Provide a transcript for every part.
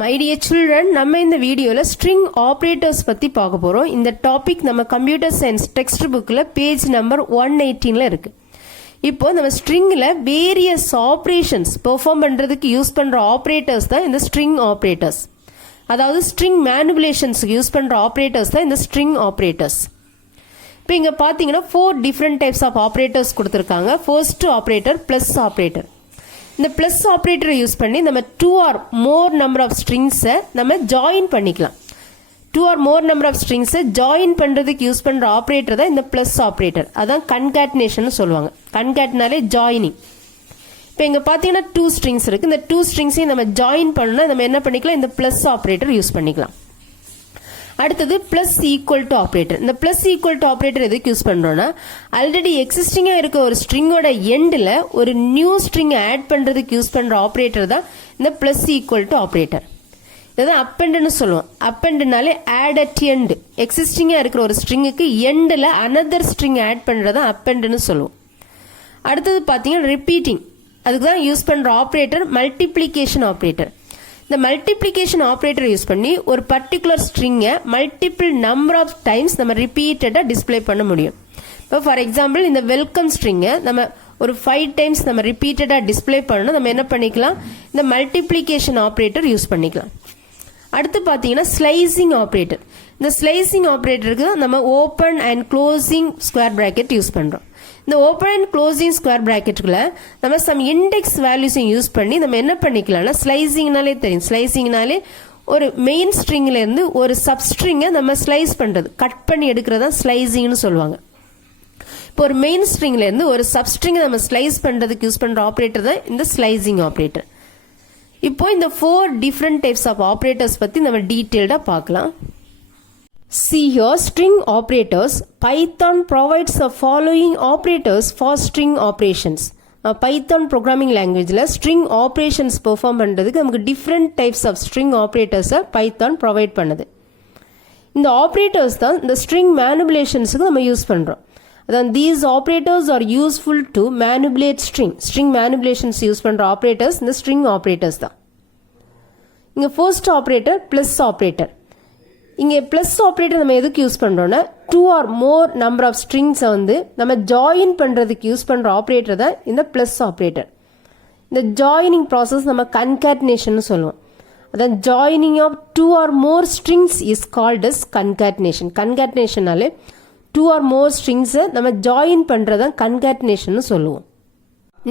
My dear children, நம்ம இந்த வீடியோல string operators பத்தி பார்க்க போறோம். இந்த டாபிக் நம்ம கம்ப்யூட்டர் சயின்ஸ் டெக்ஸ்ட் புக்ல பேஜ் நம்பர் 118ல இருக்கு. இப்போ நம்ம ஸ்ட்ரிங்ல வேரியஸ் ஆபரேஷன்ஸ் பெர்ஃபார்ம் பண்றதுக்கு யூஸ் பண்ற ஆபரேட்டர்ஸ் தான் இந்த ஸ்ட்ரிங் ஆபரேட்டர்ஸ். அதாவது ஸ்ட்ரிங் மேனிபுலேஷன்ஸ்க்கு யூஸ் பண்ற ஆபரேட்டர்ஸ் தான் இந்த ஸ்ட்ரிங் ஆபரேட்டர்ஸ். இப்போ இங்க பாத்தீங்கன்னா 4 டிஃபரண்ட் டைப்ஸ் ஆஃப் ஆபரேட்டர்ஸ் கொடுத்திருக்காங்க. First operator plus operator. இந்த பிளஸ் ஆபரேட்டரை யூஸ் பண்ணி நம்ம 2 or more number of strings நம்ம ஜாயின் பண்ணிக்கலாம். 2 or more number of strings join பண்றதுக்கு யூஸ் பண்ற ஆபரேட்டர் தான் இந்த பிளஸ் ஆபரேட்டர். அதான் கன்காட்டினேஷன் சொல்லுவாங்க. கன்காட்டினாலே ஜாயினிங். இப்போ இங்க பாத்தீங்கன்னா 2 strings இருக்கு. இந்த 2 strings-ஐயும் நம்ம ஜாயின் பண்ணனும். நம்ம என்ன பண்ணிக்கலாம்? இந்த பிளஸ் ஆபரேட்டர் யூஸ் பண்ணிக்கலாம். அடுத்தது பிளஸ் ஈக்குவல் டு ஆபரேட்டர். இந்த பிளஸ் ஈக்குவல் டு ஆபரேட்டர் எதுக்கு யூஸ் பண்றோம்னா, ஆல்ரெடி எக்ஸிஸ்டிங்கா இருக்க ஒரு ஸ்ட்ரிங்கோட எண்ட்ல ஒரு நியூ ஸ்ட்ரிங் ஆட் பண்றதுக்கு யூஸ் பண்ற ஆபரேட்டர் தான் இந்த பிளஸ் ஈக்குவல் டு ஆபரேட்டர். இதான் அப்பெண்ட்னு சொல்லுவோம். அப்பெண்ட்னாலே ஆட் அட் எண்ட். எக்ஸிஸ்டிங்கா இருக்கிற ஒரு ஸ்ட்ரிங்குக்கு எண்ட்ல அனதர் ஸ்ட்ரிங் ஆட் பண்றதா அப்பெண்ட்னு சொல்லுவோம். அடுத்தது பாத்தீங்கன்னா ரிப்பீட்டிங். அதுக்கு தான் யூஸ் பண்ற ஆபரேட்டர் மல்டிப்ளிகேஷன் ஆபரேட்டர். இந்த மல்டிப்ளிகேஷன் ஆபரேட்டர் யூஸ் பண்ணி ஒரு பர்டிகுலர் ஸ்ட்ரிங்கை மல்டிபிள் நம்பர் ஆஃப் டைம்ஸ் நம்ம ரிப்பீட்டடா டிஸ்பிளே பண்ண முடியும். இப்போ ஃபார் எக்ஸாம்பிள் இந்த வெல்கம் ஸ்ட்ரிங்கை நம்ம ஒரு 5 டைம்ஸ் நம்ம ரிப்பீட்டடா டிஸ்பிளே பண்ணணும். நம்ம என்ன பண்ணிக்கலாம்? இந்த மல்டிப்ளிகேஷன் ஆபரேட்டர் யூஸ் பண்ணிக்கலாம். அடுத்து பாத்தீங்கன்னா ஸ்லைசிங் ஆபரேட்டர். இந்த ஸ்லைசிங் ஆபரேட்டருக்கு நம்ம open and closing square bracket use பண்றோம். இந்த ஓபன் அண்ட் க்ளோசிங் ஸ்கொயர் பிராக்கெட்டுக்குள்ள நம்ம சம் இண்டெக்ஸ் வேல்யூஸையும் யூஸ் பண்ணி நம்ம என்ன பண்ணிக்கலாம்னா, ஸ்லைசிங்னாலே தெரியும். ஸ்லைசிங்னாலே ஒரு மெயின் ஸ்ட்ரிங்ல இருந்து ஒரு சப்ஸ்ட்ரிங்கை நம்ம ஸ்லைஸ் பண்றது, கட் பண்ணி எடுக்கிறதா ஸ்லைசிங்னு சொல்லுவாங்க. இப்போ ஒரு மெயின் ஸ்ட்ரிங்ல இருந்து ஒரு சப்ஸ்ட்ரிங்கை நம்ம ஸ்லைஸ் பண்றதுக்கு யூஸ் பண்ற ஆபரேட்டர் தான் இந்த ஸ்லைசிங் ஆபரேட்டர். இப்போ இந்த 4 டிஃபரண்ட் டைப்ஸ் ஆஃப் ஆபரேட்டர்ஸ் பத்தி நம்ம டீடைல்டா பார்க்கலாம். See here string operators. Python provides the following operators for string operations. Python programming languageல string operations perform பண்றதுக்கு நமக்கு different types of string operators Python provide பண்ணுது. இந்த operators தான் இந்த string manipulationsக்கு நம்ம யூஸ் பண்றோம். அதான் these operators are useful to manipulate string manipulations use பண்ற operators இந்த string operators தான். இங்க first operator plus operator. இங்கே பிளஸ் ஆபரேட்டர் நம்ம எதுக்கு யூஸ் பண்றோம்னா, 2 or more number of strings வந்து நம்ம ஜாயின் பண்றதுக்கு யூஸ் பண்ற ஆபரேட்டர் தான் இந்த பிளஸ் ஆபரேட்டர். இந்த ஜாயினிங் ப்ராசஸ் நம்ம கன்காட்டினேஷன் சொல்லுவோம். அதான் joining of 2 or more strings is called as concatenation. கன்காட்டினேஷனாலே 2 or more strings நம்ம ஜாயின் பண்றதா கன்காட்டினேஷன் சொல்லுவோம்.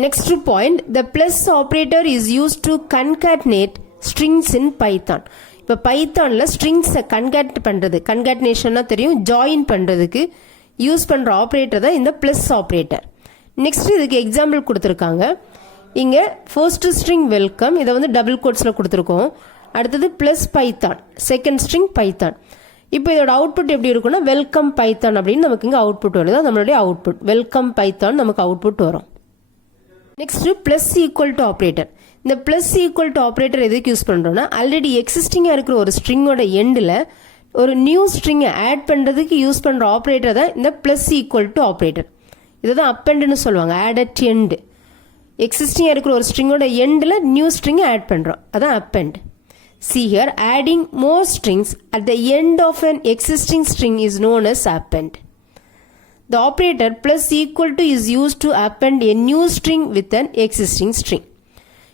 Next point, the plus operator is used to concatenate strings in Python. இப்போ பைத்தான்ல ஸ்ட்ரிங்ஸை கன்காட் பண்றது, கன்காட்டினேஷன்னா தெரியும், ஜாயின் பண்றதுக்கு யூஸ் பண்ற ஆபரேட்டர் தான் இந்த பிளஸ் ஆபரேட்டர். நெக்ஸ்ட் இதுக்கு எக்ஸாம்பிள் கொடுத்துருக்காங்க. இங்க ஃபர்ஸ்ட் ஸ்ட்ரிங் வெல்கம், இதை வந்து டபுள் கோட்ஸ்ல கொடுத்துருக்கோம். அடுத்தது plus Python, second string Python. இப்போ இதோட அவுட்புட் எப்படி இருக்கும்னா, வெல்கம் பைத்தான் அப்படின்னு நமக்கு இங்க அவுட்புட் வருது. நம்மளுடைய அவுட்புட் வெல்கம் பைத்தான் நமக்கு அவுட்புட் வரும். Next plus equal to operator. இந்த பிளஸ் ஈக்குவல் டு ஆபரேட்டர் எதுக்கு யூஸ் பண்றோம்னா, ஆல்ரெடி எக்ஸிஸ்டிங்கா இருக்கிற ஒரு ஸ்ட்ரிங்கோட எண்ட்ல ஒரு நியூ ஸ்ட்ரிங்கை ஆட் பண்றதுக்கு யூஸ் பண்ற ஆபரேட்டர் தான் இந்த பிளஸ் ஈக்குவல் டு ஆபரேட்டர். இதுதான் அப்பெண்ட்னு சொல்லுவாங்க, ஆட் அட் எண்ட். எக்ஸிஸ்டிங்கா இருக்கிற ஒரு ஸ்ட்ரிங்கோட எண்ட்ல நியூ ஸ்ட்ரிங்கை ஆட் பண்றோம், அதான் append. See here, adding more strings at the end of an existing string is known as append. The operator plus equal to is used to append a new string with an existing string.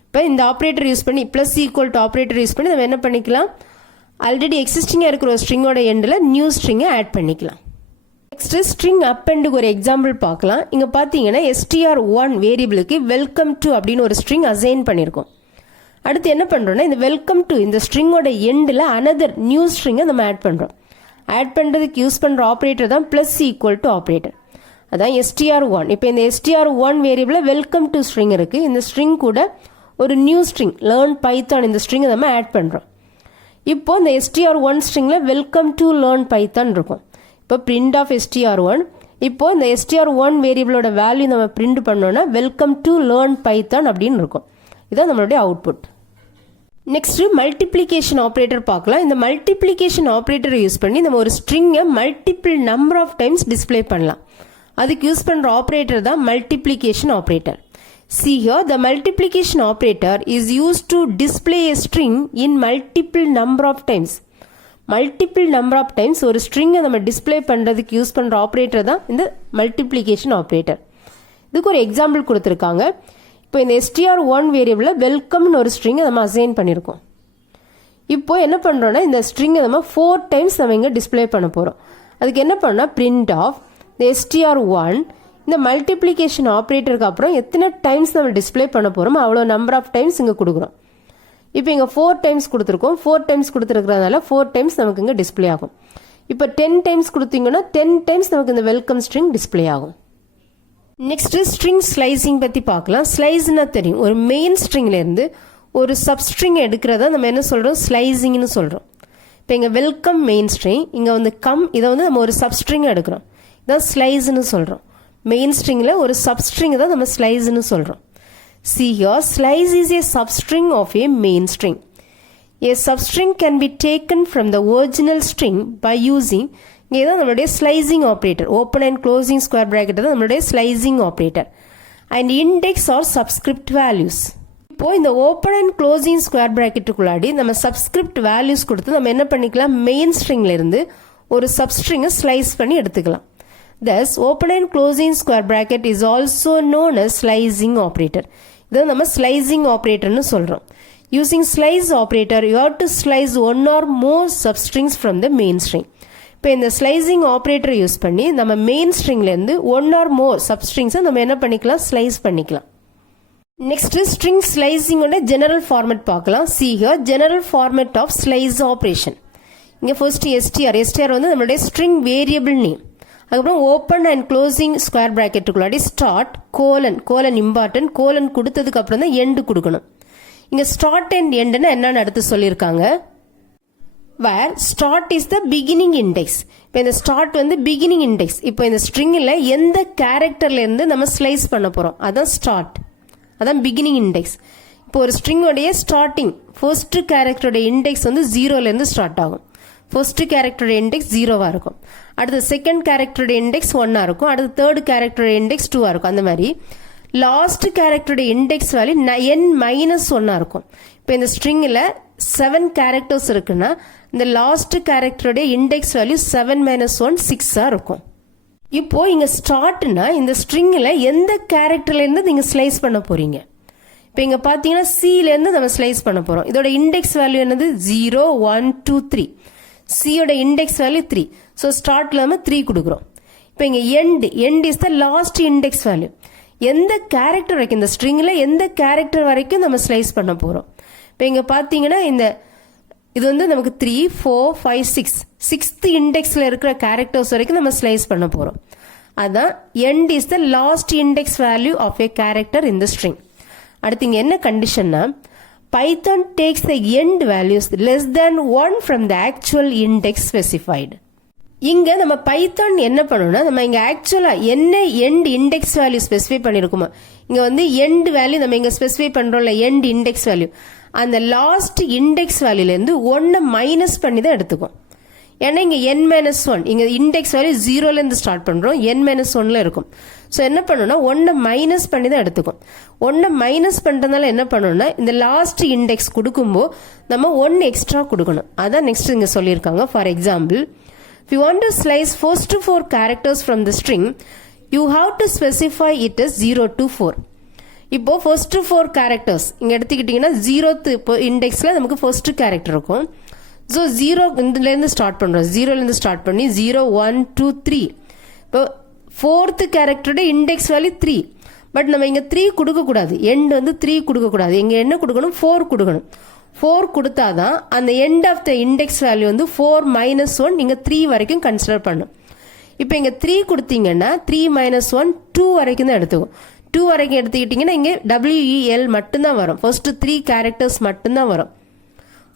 இப்போ இந்த operator use பண்ணி plus equal to operator use பண்ணி நம்ம என்ன பண்ணிக்கலாம், already எக்ஸிஸ்டிங்கா இருக்கிற ஒரு ஸ்ட்ரிங்கோட எண்ட்ல நியூ ஸ்ட்ரிங்கை ஆட் பண்ணிக்கலாம். நெக்ஸ்ட் ஸ்ட்ரிங் அப்பெண்டுக்கு ஒரு எக்ஸாம்பிள் பார்க்கலாம். இங்க பாத்தீங்கன்னா str1 வேரியபிளுக்கு வெல்கம் டு அப்படின்னு ஒரு ஸ்ட்ரிங் அசைன் பண்ணிருக்கோம். அடுத்து என்ன பண்றோம்னா, இந்த வெல்கம் டு இந்த ஸ்ட்ரிங்கோட எண்ட்ல அனதர் நியூ ஸ்ட்ரிங்கை நம்ம ஆட் பண்றோம். ஆட் பண்றதுக்கு யூஸ் பண்ற ஆபரேட்டர் தான் பிளஸ் ஈக்குவல் டு ஆபரேட்டர், அதான் str1. இப்போ இந்த str1 வேரியபிள்ல வெல்கம் டு ஸ்ட்ரிங் இருக்கு. இந்த ஸ்ட்ரிங் கூட ஒரு நியூ ஸ்ட்ரிங் லேர்ன் பைத்தான் இந்த ஸ்ட்ரிங்கை நம்ம ஆட் பண்றோம். இப்போ இந்த str1 ஸ்ட்ரிங்ல வெல்கம் டு லேர்ன் பைத்தான் இருக்கும். இப்போ பிரிண்ட் ஆஃப் str1. இப்போ இந்த str1 வேரியபிளோட வேல்யூ நம்ம பிரிண்ட் பண்ணோம்னா வெல்கம் டு லேர்ன் பைத்தான் அப்படின்னு இருக்கும். இதான் நம்மளுடைய அவுட்புட். நெக்ஸ்ட் மல்டிப்ளிகேஷன் ஆபரேட்டர் பார்க்கலாம். இந்த மல்டிப்ளிகேஷன் ஆபரேட்டர் யூஸ் பண்ணி நம்ம ஒரு ஸ்ட்ரிங்கை multiple number of times display பண்ணலாம். அதுக்கு யூஸ் பண்ற ஆபரேட்டர் தான் multiplication operator. See here, the multiplication operator is used to display a string in multiple number of times. Multiple number of times ஒரு string நம்ம display பண்றதுக்கு use பண்ற operator தான் இந்த multiplication operator. இதுக்கு ஒரு எக்ஸாம்பிள் கொடுத்துருக்காங்க. இப்போ இந்த str1 வேரியபிளில் வெல்கம்னு ஒரு ஸ்ட்ரிங்கை நம்ம அசைன் பண்ணியிருக்கோம். இப்போ என்ன பண்ணுறோன்னா இந்த ஸ்ட்ரிங்கை நம்ம 4 டைம்ஸ் நம்ம இங்கே டிஸ்பிளே பண்ண போகிறோம். அதுக்கு என்ன பண்ணால் பிரிண்ட் ஆஃப் இந்த str1 இந்த மல்டிப்ளிகேஷன் ஆப்ரேட்டருக்கு அப்புறம் எத்தனை டைம்ஸ் நம்ம டிஸ்பிளே பண்ண போகிறோமோ அவ்வளோ நம்பர் ஆஃப் டைம்ஸ் இங்கே கொடுக்குறோம். இப்போ இங்கே 4 டைம்ஸ் கொடுத்துருக்கோம். 4 டைம்ஸ் கொடுத்துருக்கிறதுனால 4 டைம்ஸ் நமக்கு இங்கே டிஸ்பிளே ஆகும். இப்போ 10 டைம்ஸ் கொடுத்தீங்கன்னா 10 டைம்ஸ் நமக்கு இந்த வெல்கம் ஸ்ட்ரிங் டிஸ்பிளே ஆகும். நெக்ஸ்ட் ஸ்ட்ரிங் ஸ்லைசிங் பற்றி பார்க்கலாம். ஸ்லைஸ்னா தெரியும், ஒரு மெயின் ஸ்ட்ரிங்லேருந்து ஒரு சப்ஸ்ட்ரிங் எடுக்கிறத நம்ம என்ன சொல்கிறோம், ஸ்லைசிங்னு சொல்கிறோம். இப்போ இங்கே வெல்கம் மெயின் ஸ்ட்ரிங், இங்கே வந்து கம், இதை வந்து நம்ம ஒரு சப்ஸ்ட்ரிங் எடுக்கிறோம், இதான் ஸ்லைஸ்னு சொல்கிறோம். மெயின் ஸ்ட்ரிங்கில் ஒரு சப்ஸ்ட்ரிங் தான் நம்ம ஸ்லைஸ்னு சொல்கிறோம். See here, slice is a substring of a main string. A substring can be taken from the original string by using இங்கே தான் நம்மளுடைய slicing operator, open and closing square bracket தான் நம்மளுடைய slicing operator, and index or subscript values. இப்போது இந்த open and closing square பிராக்கெட்டுக்குள்ளாடி நம்ம subscript values கொடுத்து நம்ம என்ன பண்ணிக்கலாம், மெயின் ஸ்ட்ரிங்லேருந்து ஒரு சப்ஸ்ட்ரிங்கை ஸ்லைஸ் பண்ணி எடுத்துக்கலாம். Thus, open and closing square bracket is also known as slicing operator. இதை நம்ம slicing operatorனு சொல்கிறோம். Using slice operator, you have to slice one or more substrings from the main string. இப்போ இந்த slicing operator யூஸ் பண்ணி நம்ம main ஸ்ட்ரிங்லேருந்து one or more சப்ஸ்ட்ரிங்ஸை நம்ம என்ன பண்ணிக்கலாம், ஸ்லைஸ் பண்ணிக்கலாம். நெக்ஸ்ட் ஸ்ட்ரிங் ஸ்லைசிங்கோட ஜெனரல் ஃபார்மேட் பார்க்கலாம். See here, general format of slice operation. இங்கே ஃபர்ஸ்ட் str வந்து நம்மளுடைய ஸ்ட்ரிங் வேரியபிள் நேம். அதுக்கப்புறம் ஓப்பன் அண்ட் க்ளோசிங் ஸ்கொயர் பிராக்கெட்டுக்குள்ளாடி ஸ்டார்ட் கோலன் இம்பார்ட்டன்ட், கோலன் கொடுத்ததுக்கு அப்புறம் தான் எண்டு கொடுக்கணும். இங்கே ஸ்டார்ட் அண்ட் எண்டுன்னு என்னன்னு அடுத்து சொல்லியிருக்காங்க. Where start is the beginning index. இப்போ இந்த ஸ்டார்ட் வந்து பிகினிங் இண்டெக்ஸ். இப்போ இந்த ஸ்ட்ரிங்கில் எந்த கேரக்டர்லேருந்து நம்ம ஸ்லைஸ் பண்ண போகிறோம் அதான் ஸ்டார்ட், அதான் பிகினிங் இண்டெக்ஸ். இப்போ ஒரு ஸ்ட்ரிங்கோடைய ஸ்டார்டிங் ஃபர்ஸ்ட் கேரக்டருடைய இண்டெக்ஸ் வந்து 0லேருந்து ஸ்டார்ட் ஆகும். ஃபர்ஸ்ட் கேரக்டரோட இண்டெக்ஸ் 0வா இருக்கும், அடுத்து செகண்ட் கேரக்டரோட இண்டெக்ஸ் 1ஆ இருக்கும், அடுத்து தேர்ட் கேரக்டரோட இண்டெக்ஸ் 2ஆ இருக்கும். அந்த மாதிரி லாஸ்ட் கேரக்டரோட இண்டெக்ஸ் வேல்யூ n-1ஆ இருக்கும். இப்போ இந்த ஸ்ட்ரிங்கில் 7 கேரக்டர்ஸ் இருக்குன்னா இந்த லாஸ்ட் கேரக்டரோட இண்டெக்ஸ் வேல்யூ 7-1 6ஆ இருக்கும். இப்போ இங்க ஸ்டார்ட்னா இந்த ஸ்ட்ரிங்கில் எந்த கேரக்டர்லேருந்து நீங்கள் ஸ்லைஸ் பண்ண போறீங்க. இப்போ இங்கே பார்த்தீங்கன்னா சிலேருந்து நம்ம ஸ்லைஸ் பண்ண போகிறோம். இதோட இண்டெக்ஸ் வேல்யூ என்னது 0 1 2 3. சியோட இண்டெக்ஸ் வேல்யூ 3. ஸோ ஸ்டார்ட்ல நம்ம 3 கொடுக்குறோம். இப்போ இங்கே end is the last index value. எந்த கேரக்டர் வரைக்கும் இந்த ஸ்ட்ரிங்கில் எந்த கேரக்டர் வரைக்கும் நம்ம ஸ்லைஸ் பண்ண போகிறோம். இப்போ இங்கே பார்த்தீங்கன்னா இது வந்து நமக்கு 3 4 5 6 6th இண்டெக்ஸில் இருக்கிற கேரக்டர்ஸ் வரைக்கும் நம்ம ஸ்லைஸ் பண்ண போகிறோம். அதான் end is the last index value of a character in the string. அடுத்து இங்கே என்ன கண்டிஷன்னா, Python takes the end values less than 1 from the actual index specified. இங்க நம்ம பைத்தான் என்ன பண்ணணும்னா, நம்ம இங்க ஆக்சுவலா என்ன எண்ட் இண்டெக்ஸ் வேல்யூ ஸ்பெசிஃபை பண்ணிருக்கோமா, இங்க வந்து எண்ட் வேல்யூ நம்ம இங்க ஸ்பெசிஃபை பண்றோம்ல, எண்ட் இண்டெக்ஸ் வேல்யூ, அந்த லாஸ்ட் இண்டெக்ஸ் வேல்யூல இருந்து 1 மைனஸ் பண்ணி தான் எடுத்துக்கும். ஏன்னா இங்க n-1 இங்க இண்டெக்ஸ் வேல்யூ 0ல இருந்து ஸ்டார்ட் பண்றோம், n-1ல இருக்கும். ஸோ என்ன பண்ணணும்னா 1 மைனஸ் பண்ணி தான் எடுத்துக்கும். 1 மைனஸ் பண்றதுனால என்ன பண்ணணும்னா இந்த லாஸ்ட் இண்டெக்ஸ் கொடுக்கும்போது நம்ம 1 எக்ஸ்ட்ரா கொடுக்கணும். அதான் நெக்ஸ்ட் இங்க சொல்லியிருக்காங்க. For example, if you want to slice first 4 characters from the string, you have to specify it as 0 to 4. இப்போ first 4 characters இங்க எடுத்துக்கிட்டீங்கன்னா 0th இண்டெக்ஸ்ல நமக்கு ஃபர்ஸ்ட் கேரக்டர் இருக்கும். ஸோ 0லேருந்து ஸ்டார்ட் பண்ணுறோம், 0லேருந்து ஸ்டார்ட் பண்ணி 0 1 2 3. இப்போ 4th கேரக்டரோட இண்டெக்ஸ் வேல்யூ 3. பட் நம்ம இங்கே 3 கொடுக்கக்கூடாது, எண்ட் வந்து 3 கொடுக்கக்கூடாது. இங்கே என்ன கொடுக்கணும், 4 கொடுக்கணும். 4 கொடுத்தாதான் அந்த end of the index value வந்து 4-1 இங்கே 3 வரைக்கும் கன்சிடர் பண்ணும். இப்போ இங்கே 3 கொடுத்தீங்கன்னா 3-1 2 வரைக்கும் தான் எடுத்துக்கும். 2 வரைக்கும் எடுத்துக்கிட்டிங்கன்னா இங்கே WEL மட்டும்தான் வரும், ஃபர்ஸ்ட் 3 கேரக்டர்ஸ் மட்டும்தான் வரும்.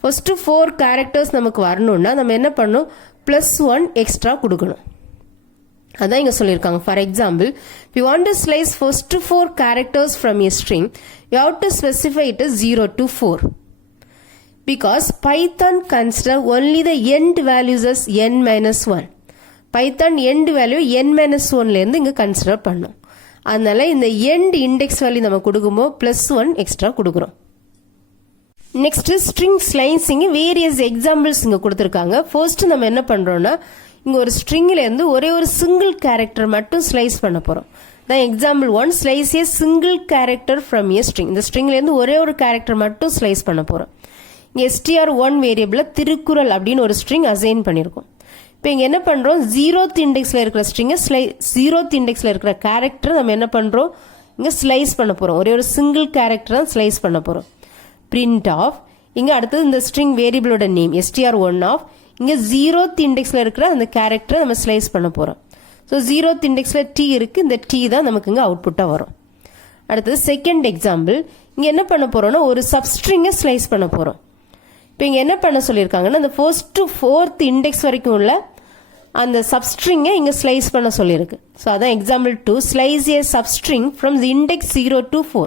ஃபர்ஸ்ட் 4 கேரக்டர்ஸ் நமக்கு வரணும்னா நம்ம என்ன பண்ணணும், +1 எக்ஸ்ட்ரா கொடுக்கணும். அதான் இங்க சொல்லியிருக்காங்க. For example, if you want to slice first 4 characters from a string, you have to specify it as 0 to 4. Because Python consider only the end values as n-1. Python end value n-1ல இருந்து இங்க consider பண்ணும். அதனால இந்த end index value நம்ம கொடுக்கும்போது +1 extra கொடுக்குறோம். Next string slicing various examples இங்க கொடுத்துருக்காங்க. ஃபர்ஸ்ட் நம்ம என்ன பண்றோம்னா இங்க ஒரு ஸ்ட்ரிங்ல இருந்து ஒரே ஒரு சிங்கிள் கேரக்டர் மட்டும் ஸ்லைஸ் பண்ண போறோம். தான் example 1 slice A single character from A string. இந்த ஸ்ட்ரிங்ல இருந்து ஒரே ஒரு கேரக்டர் மட்டும் ஸ்லைஸ் பண்ண போறோம். இங்க str1 வேரியபிள்ல திருக்குறள் அப்படின்னு ஒரு ஸ்ட்ரிங் அசைன் பண்ணிருக்கோம். இப்போ இங்க என்ன பண்றோம் 0th இண்டெக்ஸ்ல இருக்கிற ஸ்ட்ரிங் 0th இண்டெக்ஸ்ல இருக்கிற கேரக்டர் நம்ம என்ன பண்றோம் இங்க ஸ்லைஸ் பண்ண போறோம். ஒரே ஒரு சிங்கிள் கேரக்டர் தான் ஸ்லைஸ் பண்ண போறோம். பிரிண்ட் ஆஃப் இங்க அடுத்து இந்த ஸ்ட்ரிங் வேரியபிளோட நேம் str1 ஆஃப் இங்க 0th இண்டெக்ஸ்ல இருக்கிற அந்த கேரக்டரை நம்ம ஸ்லைஸ் பண்ண போறோம். ஸோ 0th இண்டெக்ஸ்ல t இருக்கு. இந்த t தான் நமக்கு இங்க அவுட்புட்டா வரும். அடுத்தது செகண்ட் எக்ஸாம்பிள் இங்க என்ன பண்ண போறோம்னா ஒரு சப்ஸ்ட்ரிங்கை ஸ்லைஸ் பண்ண போறோம். இப்போ இங்க என்ன பண்ண சொல்லியிருக்காங்கன்னா அந்த ஃபர்ஸ்ட் டு 4th இண்டெக்ஸ் வரைக்கும் உள்ள அந்த சப்ஸ்ட்ரிங்கை இங்க ஸ்லைஸ் பண்ண சொல்லியிருக்கு. ஸோ அதான் example 2 slice A substring from the index 0 to 4.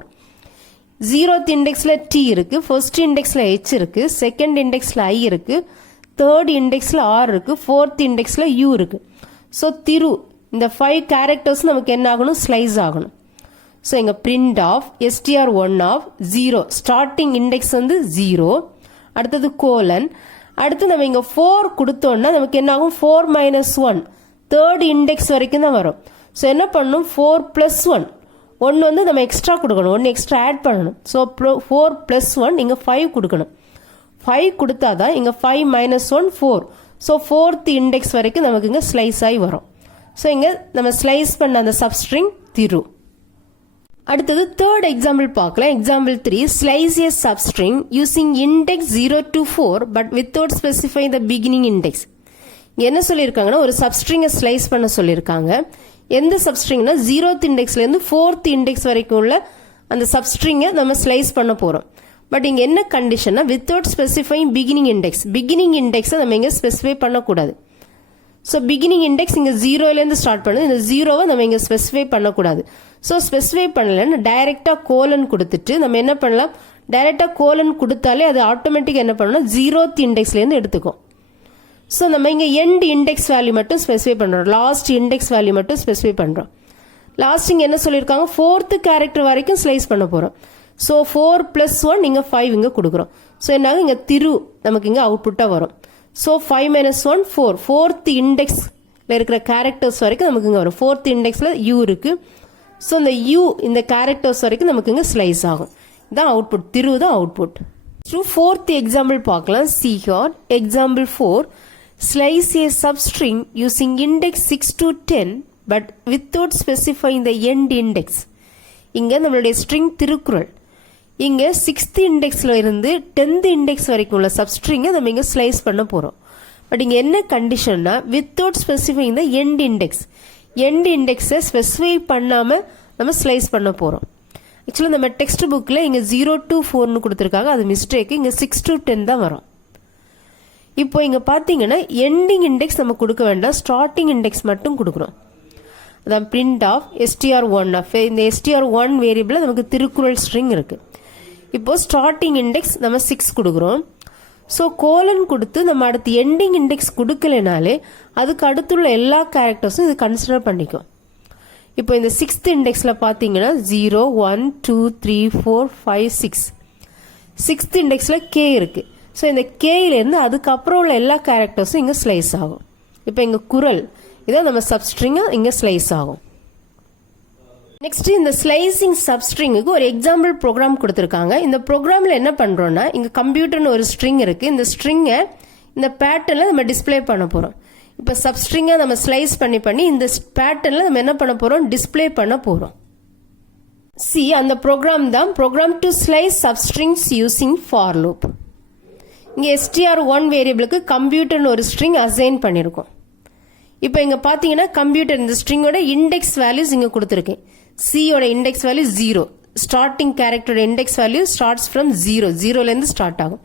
0th இண்டெக்ஸ்ல t இருக்கு, ஃபர்ஸ்ட் இண்டெக்ஸ்ல h இருக்கு, செகண்ட் இண்டெக்ஸ்ல i இருக்கு, தேர்ட் இண்டெக்ஸ்ல r இருக்கு, ஃபோர்த் இண்டெக்ஸ்ல u இருக்கு. ஸோ திரு இந்த 5 கேரக்டர்ஸ் நமக்கு என்ன ஆகணும் ஸ்லைஸ் ஆகணும். ஸோ இங்க print of str1 of 0 starting index வந்து 0, அடுத்தது கோலன், அடுத்து நம்ம இங்க 4 கொடுத்தோம்னா நமக்கு என்ன ஆகும் 4 - 1 தேர்ட் இண்டெக்ஸ் வரைக்கும் தான் வரும். ஸோ என்ன பண்ணணும் 4 + 1 1 வந்து நம்ம எக்ஸ்ட்ரா கொடுக்கணும், 1 எக்ஸ்ட்ரா ஆட் பண்ணணும். ஸோ 4 + 1 இங்க 5 கொடுக்கணும். 5 கொடுத்தாதான் இங்க 5 - 1 4. ஸோ 4th இண்டெக்ஸ் வரைக்கும் நமக்கு இங்க ஸ்லைஸ் ஆகி வரும். ஸோ இங்க நம்ம ஸ்லைஸ் பண்ண அந்த சப்ஸ்ட்ரிங் திரு. அடுத்தது தேர்ட் எக்ஸாம்பிள் பார்க்கலாம். Example 3 slice A substring using index 0 to 4 but without specify the beginning index. என்ன சொல்லியிருக்காங்கன்னா ஒரு சப்ஸ்ட்ரிங்கை ஸ்லைஸ் பண்ண சொல்லியிருக்காங்க. எந்த சப்ஸ்ட்ரிங்னா 0th இண்டெக்ஸ்ல இருந்து 4th இண்டெக்ஸ் வரைக்கும் உள்ள அந்த சப்ஸ்ட்ரிங்கை நம்ம ஸ்லைஸ் பண்ண போறோம். பட் இங்க என்ன கண்டிஷன்னா without specifying beginning index. Beginning இண்டெக்ஸை நம்ம இங்க ஸ்பெசிஃபை பண்ணக்கூடாது. ஸோ பிகினிங் இண்டெக்ஸ் இங்க 0லேருந்து ஸ்டார்ட் பண்ணுது. இந்த 0வை நம்ம இங்க ஸ்பெசிஃபை பண்ணக்கூடாது. ஸோ ஸ்பெசிஃபை பண்ணலன்னு டைரக்டா கோலன் கொடுத்துட்டு நம்ம என்ன பண்ணலாம் டைரக்டா கோலன் கொடுத்தாலே அது ஆட்டோமேட்டிக் என்ன பண்ணணும் 0th இண்டெக்ஸ்லேருந்து எடுத்துக்கும். ஸோ நம்ம இங்க எண்ட் இண்டெக்ஸ் வேல்யூ மட்டும் ஸ்பெசிஃபை பண்றோம், லாஸ்ட் இண்டெக்ஸ் வேல்யூ மட்டும் ஸ்பெசிஃபை பண்றோம். லாஸ்ட் இங்க என்ன சொல்லியிருக்காங்க 4th கேரக்டர் வரைக்கும் ஸ்லைஸ் பண்ண போறோம். ஸோ 4 + 1 இங்க 5 இங்க கொடுக்குறோம். ஸோ என்னாகும் இங்க திரு நமக்கு இங்க அவுட்புட்டா வரும். ஸோ 5 - 1 4 4th இண்டெக்ஸ்ல இருக்கிற கேரக்டர்ஸ் வரைக்கும் நமக்கு இங்க வரும். 4th இண்டெக்ஸ்ல u இருக்கு. ஸோ இந்த u இந்த கேரக்டர்ஸ் வரைக்கும் நமக்கு இங்க ஸ்லைஸ் ஆகும். இதான் அவுட்புட், திரு தான் அவுட்புட். ஸோ 4th எக்ஸாம்பிள் பார்க்கலாம். see here example 4 slice a substring using index 6 to 10 but without specifying the end index. இங்க நம்மளுடைய ஸ்ட்ரிங் திருக்குறள். இங்க 6th இண்டெக்ஸ்ல இருந்து 10th இண்டெக்ஸ் வரைக்கும் உள்ள சப்ஸ்ட்ரிங்கை நம்ம இங்க ஸ்லைஸ் பண்ண போறோம். பட் இங்க என்ன கண்டிஷன்னா without specifying the end index. End இண்டெக்ஸை ஸ்பெசிஃபை பண்ணாம நம்ம ஸ்லைஸ் பண்ண போறோம். ஆக்சுவலா நம்ம டெக்ஸ்ட் புக்ல இங்க 0 to 4 கொடுத்திருக்காங்க, அது மிஸ்டேக். இங்க 6 to 10 தான் வரும். இப்போ இங்க பாத்தீங்கன்னா எண்டிங் இண்டெக்ஸ் நம்ம கொடுக்க வேண்டாம், ஸ்டார்டிங் இண்டெக்ஸ் மட்டும் கொடுக்குறோம். அதான் பிரிண்ட் ஆஃப் str1 ஆஃப் இந்த str1 வேரியபிள் நமக்கு திருக்குறள் ஸ்ட்ரிங் இருக்கு. இப்போ ஸ்டார்டிங் இண்டெக்ஸ் நம்ம 6 கொடுக்குறோம். ஸோ கோலன் கொடுத்து நம்ம அடுத்து எண்டிங் இண்டெக்ஸ் கொடுக்கலனாலே அதுக்கு அடுத்துள்ள எல்லா கேரக்டர்ஸும் இது கன்சிடர் பண்ணிக்கும். இப்போ இந்த 6th இண்டெக்ஸ்ல பாத்தீங்கன்னா 0 1 2 3 4 5 6 6th இண்டெக்ஸ்ல k இருக்கு. ஸோ இந்த கேலேருந்து அதுக்கப்புறம் உள்ள எல்லா கேரக்டர்ஸும் இங்கே ஸ்லைஸ் ஆகும். இப்போ இங்கே குரல் இதான் நம்ம சப்ஸ்ட்ரிங்காக இங்கே ஸ்லைஸ் ஆகும். நெக்ஸ்ட் இந்த ஸ்லைசிங் சப்ஸ்ட்ரிங்குக்கு ஒரு எக்ஸாம்பிள் ப்ரோக்ராம் கொடுத்துருக்காங்க. இந்த ப்ரோக்ராமில் என்ன பண்ணுறோம்னா இங்கே கம்ப்யூட்டர்னு ஒரு ஸ்ட்ரிங் இருக்குது. இந்த ஸ்ட்ரிங்கை இந்த பேட்டர்னில் நம்ம டிஸ்பிளே பண்ண போகிறோம். இப்போ சப்ஸ்ட்ரிங்கை நம்ம ஸ்லைஸ் பண்ணி இந்த பேட்டர்னில் நம்ம என்ன பண்ண போகிறோம் டிஸ்பிளே பண்ண போகிறோம். சி அந்த ப்ரோக்ராம் தான் program to slice substrings using for loop. இங்கே str1 வேரியபிளுக்கு கம்ப்யூட்டர்னு ஒரு ஸ்ட்ரிங் அசைன் பண்ணியிருக்கோம். இப்போ இங்கே பார்த்தீங்கன்னா கம்ப்யூட்டர் இந்த ஸ்ட்ரிங்கோட இண்டெக்ஸ் வேல்யூஸ் இங்கே கொடுத்துருக்கேன். சியோட இண்டெக்ஸ் வேல்யூ 0, ஸ்டார்டிங் கேரக்டரோட இண்டெக்ஸ் வேல்யூ ஸ்டார்ட்ஸ் ஃப்ரம் 0, 0லேருந்து ஸ்டார்ட் ஆகும்.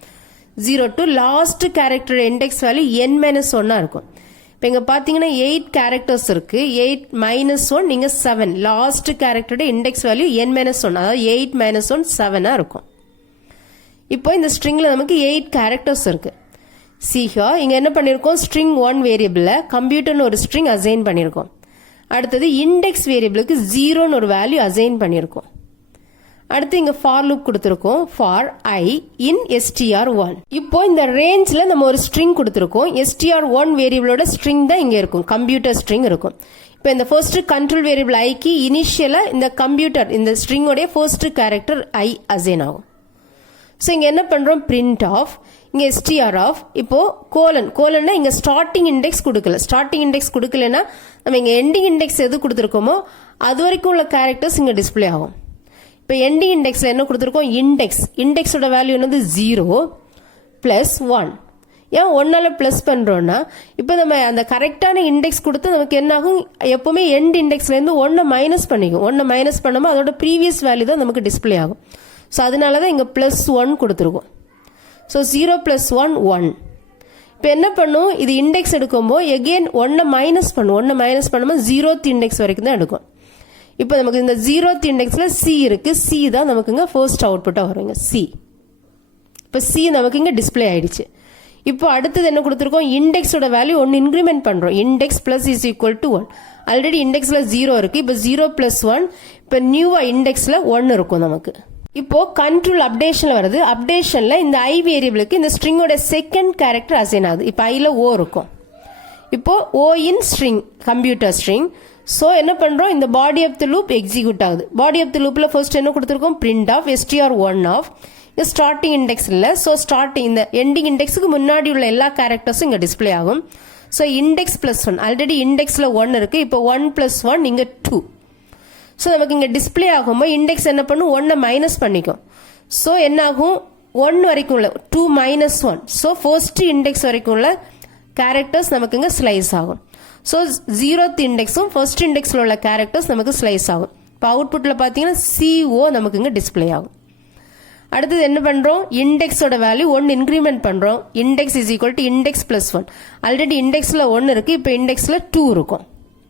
0 to லாஸ்ட் கேரக்டரோட இண்டெக்ஸ் வேல்யூ n-1 இருக்கும். இப்போ இங்கே பார்த்தீங்கன்னா 8 கேரக்டர்ஸ் இருக்கு. 8 - 1 இங்கே 7, லாஸ்ட் கேரக்டரோட இண்டெக்ஸ் வேல்யூ n-1, அதாவது 8 - 1 7 இருக்கும். இப்போ இந்த ஸ்ட்ரிங்ல நமக்கு 8 கேரக்டர்ஸ் இருக்கு. see here இங்க என்ன பண்ணிருக்கோம் ஸ்ட்ரிங் 1 வேரியபிள்ல கம்ப்யூட்டர்னு ஒரு ஸ்ட்ரிங் அசைன் பண்ணிருக்கோம். அடுத்தது இண்டெக்ஸ் வேரியபிளுக்கு 0ன்னு ஒரு வேல்யூ அசைன் பண்ணியிருக்கோம். அடுத்து இங்க ஃபார் லூப் கொடுத்திருக்கோம் ஃபார் I in str1. இப்போ இந்த ரேஞ்ச்ல நம்ம ஒரு ஸ்ட்ரிங் கொடுத்திருக்கோம். str1 வேரியபிளோட ஸ்ட்ரிங் தான் இங்க இருக்கும், கம்ப்யூட்டர் ஸ்ட்ரிங் இருக்கும். இப்போ இந்த ஃபர்ஸ்ட் கண்ட்ரோல் வேரியபிள் ஐக்கு இனிஷியலா இந்த கம்ப்யூட்டர் இந்த ஸ்ட்ரிங்கோடைய ஃபர்ஸ்ட் கேரக்டர் I அசைன் ஆகும். ஸோ இங்க என்ன பண்றோம், பிரிண்ட் ஆஃப் இங்க str ஆஃப் இப்போ கோலன்னா இங்க ஸ்டார்டிங் இண்டெக்ஸ் கொடுக்கல. ஸ்டார்டிங் இண்டெக்ஸ் கொடுக்கலன்னா நம்ம இங்க எண்டிங் இண்டெக்ஸ் எது கொடுத்துருக்கோமோ அது வரைக்கும் உள்ள கேரக்டர்ஸ் இங்க டிஸ்பிளே ஆகும். இப்போ எண்டிங் இண்டெக்ஸ்ல என்ன கொடுத்துருக்கோம், இண்டெக்ஸோட வேல்யூ என்னது 0 பிளஸ் 1. ஏன் 1ஆல பிளஸ் பண்றோம்னா இப்போ நம்ம அந்த கரெக்டான இண்டெக்ஸ் கொடுத்து நமக்கு என்ன ஆகும், எப்பவுமே எண்ட் இண்டெக்ஸ்ல இருந்து 1 மைனஸ் பண்ணிக்கும். 1 மைனஸ் பண்ணும்போது அதோட ப்ரீவியஸ் வேல்யூ தான் நமக்கு டிஸ்பிளே ஆகும். ஸோ அதனால தான் இங்க பிளஸ் 1 கொடுத்துருக்கோம். So 0 plus 1 1. இப்போ என்ன பண்ணும், இது இண்டெக்ஸ் எடுக்கும்போது எகெயின் 1 மைனஸ் பண்ணும். 1 மைனஸ் பண்ணும்போது 0th இண்டெக்ஸ் வரைக்கும் தான் எடுக்கும். இப்போ நமக்கு இந்த 0th இண்டெக்ஸ்ல C இருக்கு. C தான் நமக்கு இங்க ஃபர்ஸ்ட் அவுட்புட்டா வருங்க C. இப்போ C நமக்கு இங்க டிஸ்பிளே ஆயிடுச்சு. இப்போ அடுத்தது என்ன கொடுத்துருக்கோம், இண்டெக்ஸோட வேல்யூ 1 இன்க்ரிமெண்ட் பண்றோம். Index plus is equal to 1. Already இண்டெக்ஸ்ல 0 இருக்கு. இப்போ 0 பிளஸ் 1. இப்போ நியூவா இண்டெக்ஸ்ல 1 இருக்கும் நமக்கு. இப்போ கண்ட்ரோல் அப்டேஷன்ல வருது. அப்டேஷன்ல இந்த I வேரியபிளுக்கு இந்த ஸ்ட்ரிங்கோட செகண்ட் கேரக்டர் அசைன் ஆகுது. இப்போ ஐல O இருக்கும். இப்போ O in string, computer string. So என்ன பண்றோம், இந்த body of the loop execute ஆகுது. பாடி ஆஃப் த லூப்ல ஃபர்ஸ்ட் என்ன கொடுத்துருக்கோம், பிரிண்ட் ஆஃப் str1 ஆஃப் இந்த ஸ்டார்டிங் இண்டெக்ஸ் இல்ல. ஸோ ஸ்டார்டிங் இந்த எண்டிங் இண்டெக்ஸுக்கு முன்னாடி உள்ள எல்லா கேரக்டர்ஸும் இங்க டிஸ்பிளே ஆகும். ஸோ இண்டெக்ஸ் பிளஸ் 1, ஆல்ரெடி இண்டெக்ஸ்ல 1 இருக்கு. இப்போ 1 பிளஸ் 1 இங்க 2. ஸோ நமக்கு இங்க டிஸ்பிளே ஆகும்போது இண்டெக்ஸ் என்ன பண்ணும், 1 மைனஸ் பண்ணிக்கும். ஸோ என்ன ஆகும், 1 வரைக்கும் உள்ள 2 மைனஸ் 1. ஸோ ஃபர்ஸ்ட் இண்டெக்ஸ் வரைக்கும் உள்ள கேரக்டர்ஸ் நமக்கு இங்க ஸ்லைஸ் ஆகும். ஸோ 0th இண்டெக்ஸும் ஃபர்ஸ்ட் இண்டெக்ஸ்ல உள்ள கேரக்டர்ஸ் நமக்கு ஸ்லைஸ் ஆகும். இப்போ அவுட்புட்ல பாத்தீங்கன்னா CO நமக்கு இங்க டிஸ்பிளே ஆகும். அடுத்தது என்ன பண்றோம், இண்டெக்ஸோட வேல்யூ 1 இன்க்ரிமெண்ட் பண்றோம். Index is equal to index plus 1. Already இண்டெக்ஸ்ல 1 இருக்கு. இப்போ இண்டெக்ஸ்ல 2 இருக்கும்.